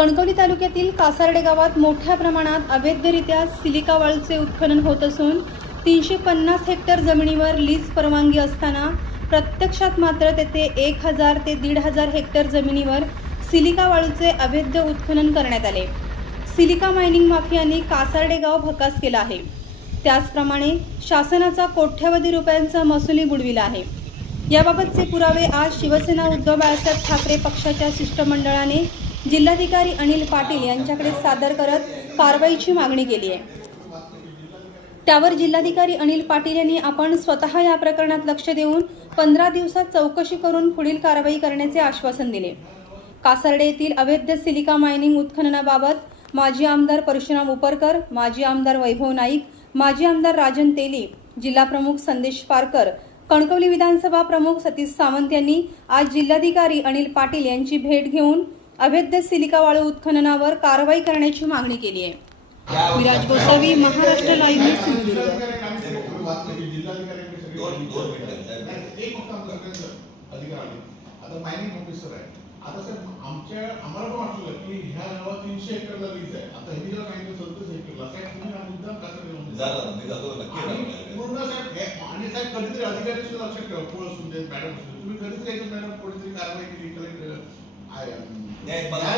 कणकवली तालुक्यातील कासारडे गावात मोठ्या प्रमाणात अवैधरित्या सिलिका वाळूचे उत्खनन होत असून तीनशे पन्नास हेक्टर जमिनीवर लीज परवानगी असताना प्रत्यक्षात मात्र तेथे एक हजार ते दीड हजार हेक्टर जमिनीवर सिलिका वाळूचे अवैध उत्खनन करण्यात आले. सिलिका मायनिंग माफियांनी कासारडे गाव भकास केला आहे. त्याचप्रमाणे शासनाचा कोट्यवधी रुपयांचा महसुली बुडविला आहे. याबाबतचे पुरावे आज शिवसेना उद्धव बाळासाहेब ठाकरे पक्षाच्या शिष्टमंडळाने जिल्हाधिकारी अनिल पाटील यांच्याकडे सादर करत कारवाईची मागणी केली आहे. त्यावर जिल्हाधिकारी अनिल पाटील यांनी आपण स्वतः या प्रकरणात लक्ष देऊन पंधरा दिवसात चौकशी करून पुढील कारवाई करण्याचे आश्वासन दिले. कासर्डे येथील अवैध सिलिका मायनिंग उत्खननाबाबत माजी आमदार परशुराम उपरकर माजी आमदार वैभव नाईक माजी आमदार राजन तेली जिल्हाप्रमुख संदेश पारकर कणकवली विधानसभा प्रमुख सतीश सावंत यांनी आज जिल्हाधिकारी अनिल पाटील यांची भेट घेऊन अवैध सिलिका वाळू उत्खननावर कारवाई करण्याची मागणी केली आहे. Viraj Gosavi Maharashtra live news Sindhudurg. साहेब. आता मायनिंग ऑफिसर आहे. आता सर आमच्या आम्हाला पण वाटलं की ह्या गावात तीनशे एकरला आहे. आता हे सांगितलं सदतीस एकरला. साहेब तुम्ही हा मुद्दा कसा. पूर्ण साहेब हे- आणि साहेब कधीतरी अधिकारी सुद्धा लक्षात ठेवा. पोळ असून देत मॅडम देत. तुम्ही कधीतरी एकदा मॅडम कोणीतरी कारवाई केली कलेक्टर Eh, mga